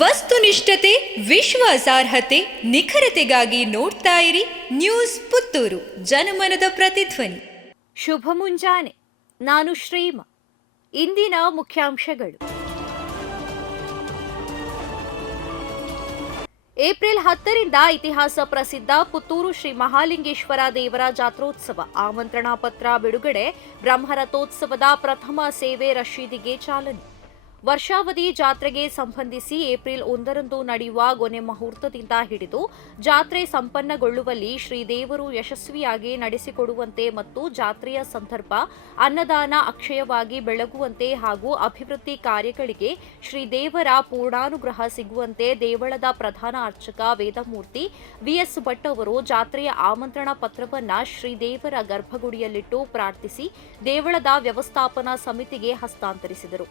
ವಸ್ತುನಿಷ್ಠತೆ, ವಿಶ್ವಾಸಾರ್ಹತೆ, ನಿಖರತೆಗಾಗಿ ನೋಡ್ತಾ ಇರಿ ನ್ಯೂಸ್ ಪುತ್ತೂರು, ಜನಮನದ ಪ್ರತಿಧ್ವನಿ. ಶುಭ ಮುಂಜಾನೆ. ನಾನು ಶ್ರೀಮಾ. ಇಂದಿನ ಮುಖ್ಯಾಂಶಗಳು. ಏಪ್ರಿಲ್ 10ರಿಂದ ಇತಿಹಾಸ ಪ್ರಸಿದ್ಧ ಪುತ್ತೂರು ಶ್ರೀ ಮಹಾಲಿಂಗೇಶ್ವರ ದೇವರ ಜಾತ್ರೋತ್ಸವ. ಆಮಂತ್ರಣ ಪತ್ರ ಬಿಡುಗಡೆ. ಬ್ರಹ್ಮರಥೋತ್ಸವದ ಪ್ರಥಮ ಸೇವೆ ರಶೀದಿಗೆ ಚಾಲನೆ. ವರ್ಷಾವಧಿ ಜಾತ್ರೆಗೆ ಸಂಬಂಧಿಸಿ ಏಪ್ರಿಲ್ 1ರಂದು ನಡೆಯುವ ಗೊನೆ ಮುಹೂರ್ತದಿಂದ ಹಿಡಿದು ಜಾತ್ರೆ ಸಂಪನ್ನಗೊಳ್ಳುವಲ್ಲಿ ಶ್ರೀದೇವರು ಯಶಸ್ವಿಯಾಗಿ ನಡೆಸಿಕೊಡುವಂತೆ ಮತ್ತು ಜಾತ್ರೆಯ ಸಂದರ್ಭ ಅನ್ನದಾನ ಅಕ್ಷಯವಾಗಿ ಬೆಳಗುವಂತೆ ಹಾಗೂ ಅಭಿವೃದ್ಧಿ ಕಾರ್ಯಗಳಿಗೆ ಶ್ರೀದೇವರ ಪೂರ್ಣಾನುಗ್ರಹ ಸಿಗುವಂತೆ ದೇವಳದ ಪ್ರಧಾನ ಅರ್ಚಕ ವೇದಮೂರ್ತಿ ವಿಎಸ್ ಭಟ್ ಅವರು ಜಾತ್ರೆಯ ಆಮಂತ್ರಣ ಪತ್ರವನ್ನು ಶ್ರೀದೇವರ ಗರ್ಭಗುಡಿಯಲ್ಲಿಟ್ಟು ಪ್ರಾರ್ಥಿಸಿ ದೇವಳದ ವ್ಯವಸ್ಥಾಪನಾ ಸಮಿತಿಗೆ ಹಸ್ತಾಂತರಿಸಿದರು.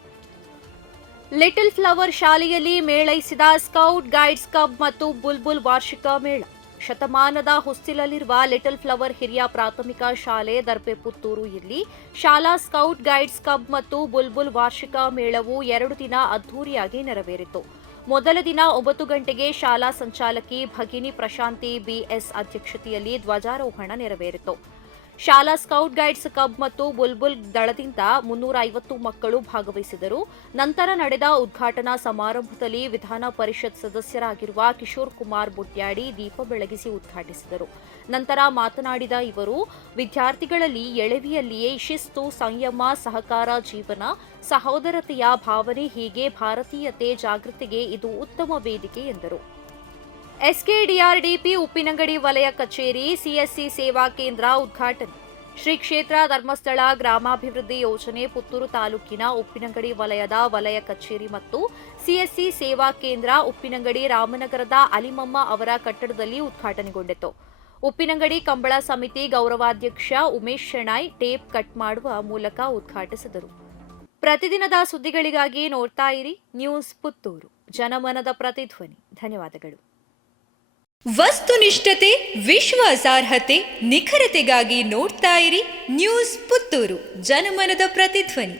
ಲಿಟಲ್ ಫ್ಲವರ್ ಶಾಲೆಯಲ್ಲಿ ಮೇಳೈಸಿದ ಸ್ಕೌಟ್ ಗೈಡ್ಸ್ ಕ್ಲಬ್ ಮತ್ತು ಬುಲ್ಬುಲ್ ವಾರ್ಷಿಕ ಮೇಳ. ಶತಮಾನದ ಹೊಸ್ತಿಲಲ್ಲಿರುವ ಲಿಟಲ್ ಫ್ಲವರ್ ಹಿರಿಯ ಪ್ರಾಥಮಿಕ ಶಾಲೆ ದರ್ಬೆ ಪುತ್ತೂರು ಇಲ್ಲಿ ಶಾಲಾ ಸ್ಕೌಟ್ ಗೈಡ್ಸ್ ಕ್ಲಬ್ ಮತ್ತು ಬುಲ್ಬುಲ್ ವಾರ್ಷಿಕ ಮೇಳವು 2 ದಿನ ಅದ್ದೂರಿಯಾಗಿ ನೆರವೇರಿತು. ಮೊದಲ ದಿನ 9 ಗಂಟೆಗೆ ಶಾಲಾ ಸಂಚಾಲಕಿ ಭಗಿನಿ ಪ್ರಶಾಂತಿ ಬಿಎಸ್ ಅಧ್ಯಕ್ಷತೆಯಲ್ಲಿ ಧ್ವಜಾರೋಹಣ ನೆರವೇರಿತು. ಶಾಲಾ ಸ್ಕೌಟ್ ಗೈಡ್ಸ್ ಕ್ಲಬ್ ಮತ್ತು ಬುಲ್ಬುಲ್ ದಳದಿಂದ 350 ಮಕ್ಕಳು ಭಾಗವಹಿಸಿದರು. ನಂತರ ನಡೆದ ಉದ್ಘಾಟನಾ ಸಮಾರಂಭದಲ್ಲಿ ವಿಧಾನ ಪರಿಷತ್ ಸದಸ್ಯರಾಗಿರುವ ಕಿಶೋರ್ ಕುಮಾರ್ ಬುಟ್ಯಾಡಿ ದೀಪ ಬೆಳಗಿಸಿ ಉದ್ಘಾಟಿಸಿದರು. ನಂತರ ಮಾತನಾಡಿದ ಇವರು, ವಿದ್ಯಾರ್ಥಿಗಳಲ್ಲಿ ಎಳವೆಯಲ್ಲಿಯೇ ಶಿಸ್ತು, ಸಂಯಮ, ಸಹಕಾರ, ಜೀವನ, ಸಹೋದರತೆಯ ಭಾವನೆ ಹೀಗೆ ಭಾರತೀಯತೆ ಜಾಗೃತಿಗೆ ಇದು ಉತ್ತಮ ವೇದಿಕೆ ಎಂದರು. ಎಸ್ಕೆಡಿಆರ್ಡಿಪಿ ಉಪ್ಪಿನಂಗಡಿ ವಲಯ ಕಚೇರಿ, ಸಿಎಸ್ಸಿ ಸೇವಾ ಕೇಂದ್ರ ಉದ್ಘಾಟನೆ. ಶ್ರೀ ಕ್ಷೇತ್ರ ಧರ್ಮಸ್ಥಳ ಗ್ರಾಮಾಭಿವೃದ್ಧಿ ಯೋಜನೆ ಪುತ್ತೂರು ತಾಲೂಕಿನ ಉಪ್ಪಿನಂಗಡಿ ವಲಯದ ವಲಯ ಕಚೇರಿ ಮತ್ತು ಸಿಎಸ್ಸಿ ಸೇವಾ ಕೇಂದ್ರ ಉಪ್ಪಿನಂಗಡಿ ರಾಮನಗರದ ಅಲಿಮಮ್ಮ ಅವರ ಕಟ್ಟಡದಲ್ಲಿ ಉದ್ಘಾಟನೆಗೊಂಡಿತು. ಉಪ್ಪಿನಂಗಡಿ ಕಂಬಳ ಸಮಿತಿ ಗೌರವಾಧ್ಯಕ್ಷ ಉಮೇಶ್ ಶೆಣಾಯ್ ಟೇಪ್ ಕಟ್ ಮಾಡುವ ಮೂಲಕ ಉದ್ಘಾಟಿಸಿದರು. ಪ್ರತಿದಿನದ ಸುದ್ದಿಗಳಿಗಾಗಿ ನೋಡ್ತಾ ಇರಿ ನ್ಯೂಸ್ ಪುತ್ತೂರು, ಜನಮನದ ಪ್ರತಿಧ್ವನಿ. ಧನ್ಯವಾದಗಳು. ವಸ್ತುನಿಷ್ಠತೆ, ವಿಶ್ವಾಸಾರ್ಹತೆ, ನಿಖರತೆಗಾಗಿ ನೋಡ್ತಾ ಇರಿ ನ್ಯೂಸ್ ಪುತ್ತೂರು, ಜನಮನದ ಪ್ರತಿಧ್ವನಿ.